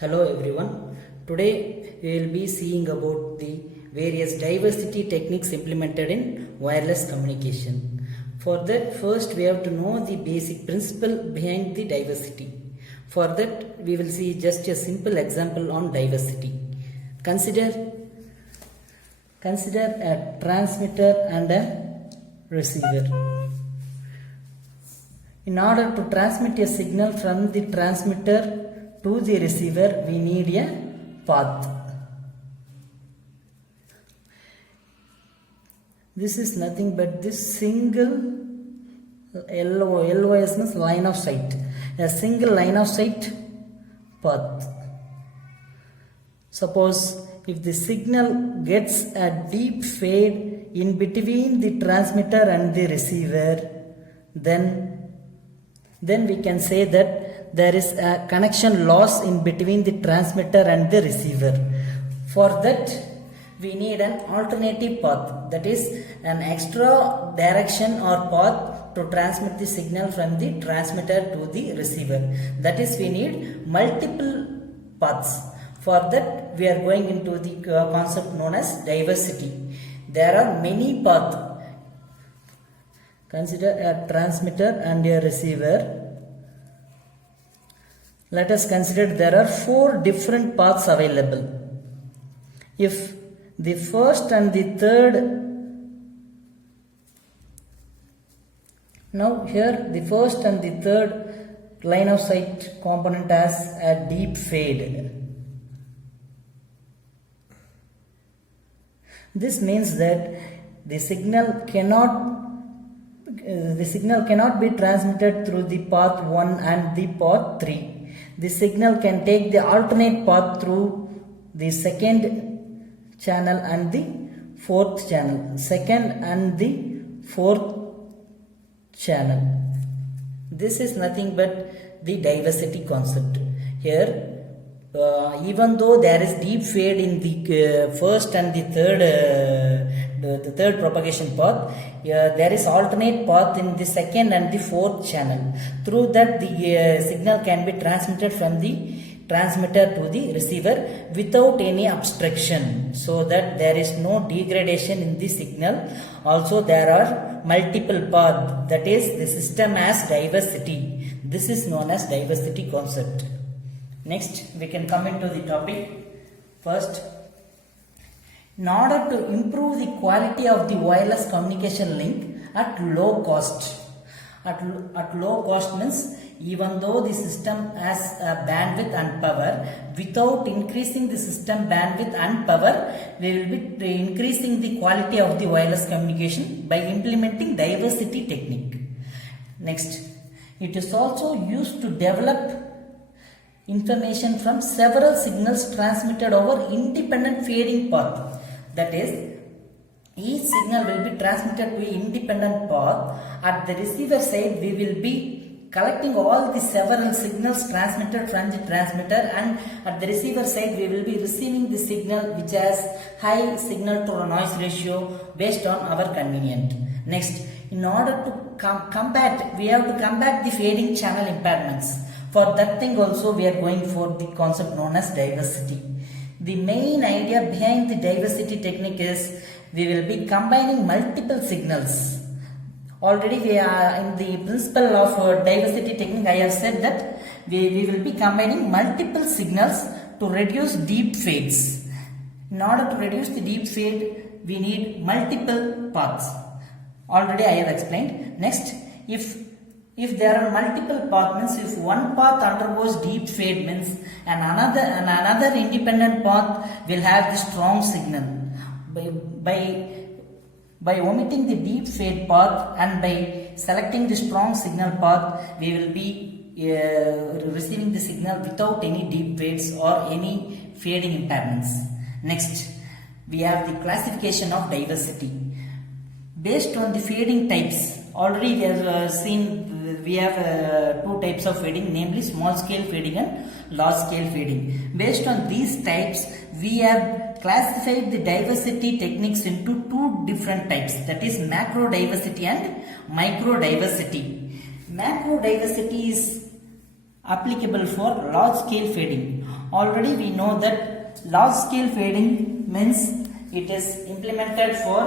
Hello everyone. Today we will be seeing about the various diversity techniques implemented in wireless communication. For that, first we have to know the basic principle behind the diversity. For that, we will see just a simple example on diversity. Consider a transmitter and a receiver. In order to transmit a signal from the transmitter to the receiver, we need a path. This is nothing but this single LOS means line of sight. A single line of sight path. Suppose if the signal gets a deep fade in between the transmitter and the receiver, then we can say that there is a connection loss in between the transmitter and the receiver. For that, we need an alternative path, that is an extra direction or path to transmit the signal from the transmitter to the receiver. That is, we need multiple paths. For that, we are going into the concept known as diversity. There are many paths. Consider a transmitter and a receiver. Let us consider there are 4 different paths available. If the first and the third, now here the first and the third line of sight component has a deep fade. This means that the signal cannot be transmitted through the path 1 and the path 3. The signal can take the alternate path through the second channel and the fourth channel. Second and the fourth channel. This is nothing but the diversity concept. Here, even though there is deep fade in the first and the third propagation path, there is alternate path in the second and the fourth channel. Through that, the signal can be transmitted from the transmitter to the receiver without any obstruction, so that there is no degradation in the signal. Also, there are multiple paths, that is, the system has diversity. This is known as diversity concept. Next, we can come into the topic. First, in order to improve the quality of the wireless communication link at low cost. At low cost means even though the system has bandwidth and power, without increasing the system bandwidth and power, we will be increasing the quality of the wireless communication by implementing diversity technique. Next, it is also used to develop information from several signals transmitted over independent fading path. That is, each signal will be transmitted to an independent path. At the receiver side, we will be collecting all the several signals transmitted from the transmitter, and at the receiver side, we will be receiving the signal which has high signal to noise ratio based on our convenience. Next, in order to we have to combat the fading channel impairments. For that thing also, we are going for the concept known as diversity. The main idea behind the diversity technique is we will be combining multiple signals. Already we are in the principle of diversity technique, I have said that we will be combining multiple signals to reduce deep fades. In order to reduce the deep fade, we need multiple paths. Already I have explained. Next, if there are multiple paths, means if one path undergoes deep fade, means another independent path will have the strong signal. By omitting the deep fade path and by selecting the strong signal path, we will be receiving the signal without any deep fades or any fading impairments. Next, we have the classification of diversity. Based on the fading types, already we have seen we have 2 types of fading, namely small scale fading and large scale fading. Based on these types, we have classified the diversity techniques into 2 different types, that is macro diversity and micro diversity. Macro diversity is applicable for large scale fading. Already we know that large scale fading means it is implemented for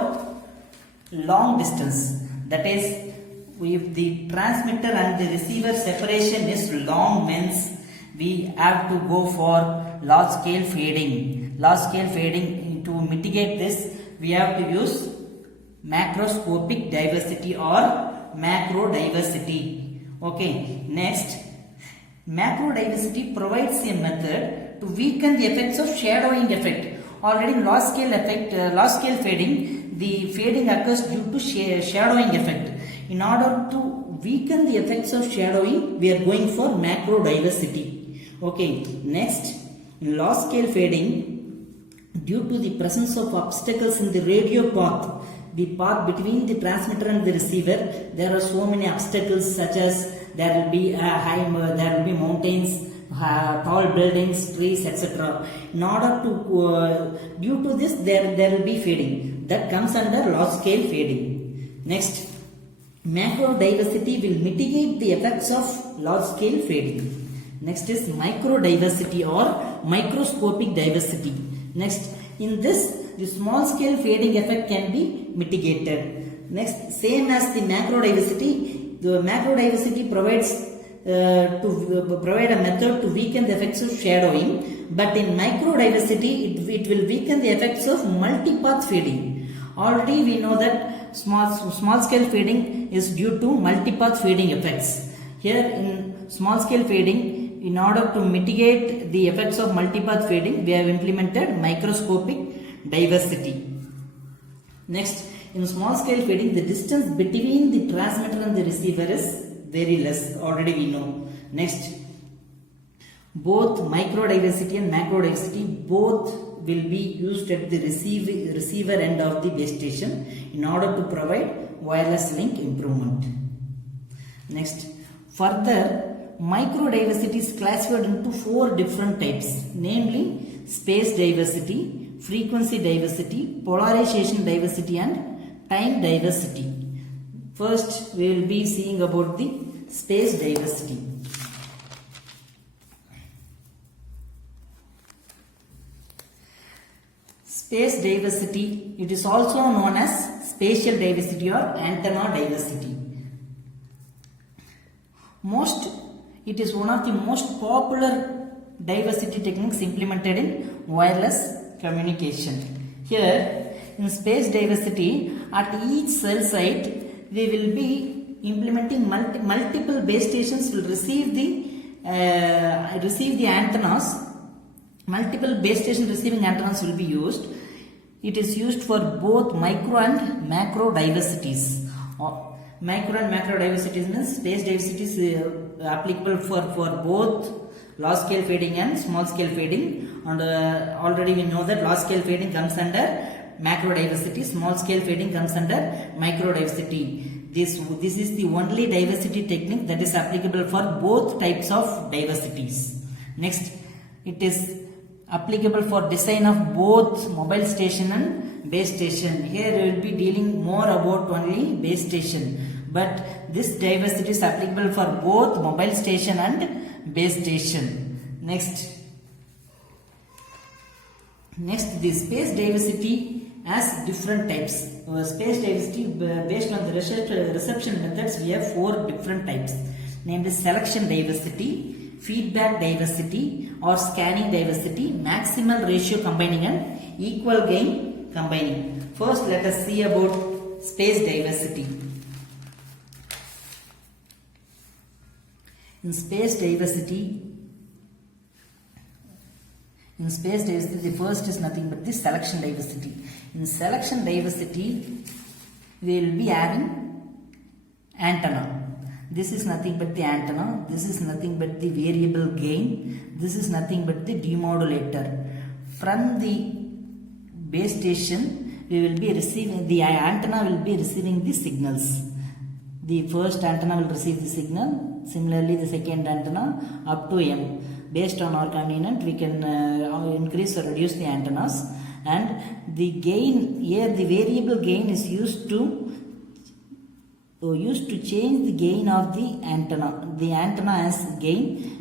long distance. That is, if the transmitter and the receiver separation is long, means we have to go for large scale fading. Large scale fading, to mitigate this, we have to use macroscopic diversity or macro diversity. Okay, next, macro diversity provides a method to weaken the effects of shadowing effect. Already in large scale fading, the fading occurs due to shadowing effect. In order to weaken the effects of shadowing, we are going for macro diversity. Okay, next, in large scale fading, due to the presence of obstacles in the radio path, the path between the transmitter and the receiver, there are so many obstacles, such as there will be mountains, tall buildings, trees, etc. In order to due to this, there will be fading that comes under large scale fading. Next, macro diversity will mitigate the effects of large scale fading. Next is micro diversity or microscopic diversity. Next, in this, the small scale fading effect can be mitigated. Next, same as the macro diversity, the macro diversity provides provide a method to weaken the effects of shadowing, but in micro diversity it will weaken the effects of multipath fading. Already we know that small scale fading is due to multipath fading effects. Here in small scale fading, in order to mitigate the effects of multipath fading, we have implemented microscopic diversity. Next, in small scale fading, the distance between the transmitter and the receiver is very less. Already we know. Next, both micro diversity and macro diversity both will be used at the receiver end of the base station in order to provide wireless link improvement. Next, further, micro diversity is classified into 4 different types, namely space diversity, frequency diversity, polarization diversity, and time diversity. First, we will be seeing about the space diversity. Space diversity, it is also known as spatial diversity or antenna diversity. It is one of the most popular diversity techniques implemented in wireless communication. Here, in space diversity, at each cell site, we will be implementing multiple base stations will receive the antennas. Multiple base station receiving antennas will be used. It is used for both micro and macro diversities. Micro and macro diversities means space diversity is applicable for both large scale fading and small scale fading, and already we know that large scale fading comes under macro diversity, small scale fading comes under micro diversity. This is the only diversity technique that is applicable for both types of diversities. Next, it is applicable for design of both mobile station and base station. Here we will be dealing more about only base station, but this diversity is applicable for both mobile station and base station. Next, the space diversity has different types. Space diversity, based on the reception methods, we have 4 different types, namely selection diversity, feedback diversity or scanning diversity, maximal ratio combining, and equal gain combining. First, let us see about space diversity. In space diversity, the first is nothing but the selection diversity. In selection diversity, we will be having antenna. This is nothing but the antenna. This is nothing but the variable gain. This is nothing but the demodulator. From the base station, we will be receiving, the antenna will be receiving the signals. The first antenna will receive the signal. Similarly, the second antenna up to M. Based on our convenience, we can increase or reduce the antennas. And the gain, here the variable gain is used to change the gain of the antenna. The antenna has gain